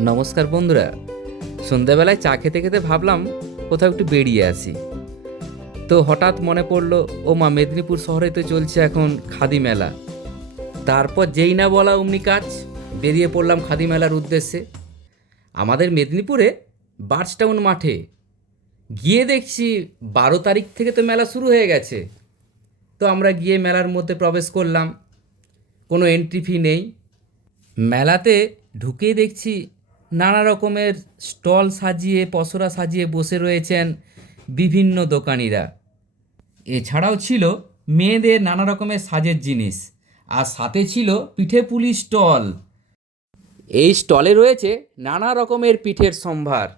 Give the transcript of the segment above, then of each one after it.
নমস্কার বন্ধুরা, সন্ধ্যাবেলায় চা খেতে খেতে ভাবলাম কোথাও একটু বেরিয়ে আসি। তো হঠাৎ মনে পড়লো, ও মা, মেদিনীপুর শহরে তো চলছে এখন খাদি মেলা। তারপর যেই না বলা অমনি কাজ, বেরিয়ে পড়লাম খাদি মেলার উদ্দেশ্যে। আমাদের মেদিনীপুরে বার্চটাউন মাঠে গিয়ে দেখছি 12 তারিখ থেকে তো মেলা শুরু হয়ে গেছে। তো আমরা গিয়ে মেলার মধ্যে প্রবেশ করলাম, কোনো এন্ট্রি ফি নেই। মেলাতে ঢুকেই দেখছি নানা রকমের স্টল সাজিয়ে, পসরা সাজিয়ে বসে রয়েছেন বিভিন্ন দোকানিরা। এছাড়াও ছিল মেয়েদের নানা রকমের সাজের জিনিস, আর সাথে ছিল পিঠে পুলি স্টল। এই স্টলে রয়েছে নানা রকমের পিঠের সম্ভার।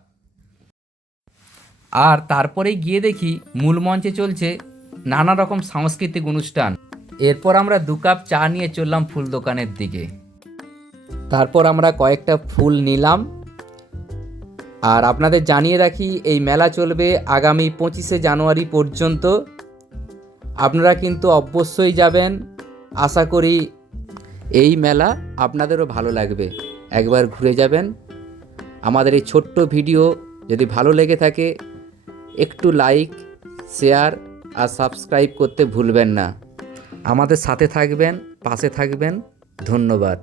আর তারপরে গিয়ে দেখি মূল মঞ্চে চলছে নানা রকম সাংস্কৃতিক অনুষ্ঠান। এরপর আমরা 2 কাপ চা নিয়ে চললাম ফুল দোকানের দিকে। তারপর আমরা কয়েকটা ফুল নিলাম। আর আপনাদের জানিয়ে রাখি, এই মেলা চলবে আগামী 25শে জানুয়ারি পর্যন্ত। আপনারা কিন্তু অবশ্যই যাবেন। আশা করি এই মেলা আপনাদেরও ভালো লাগবে। একবার ঘুরে যাবেন। আমাদের এই ছোট্ট ভিডিও যদি ভালো লেগে থাকে, একটু লাইক, শেয়ার আর সাবস্ক্রাইব করতে ভুলবেন না। আমাদের সাথে থাকবেন, পাশে থাকবেন। ধন্যবাদ।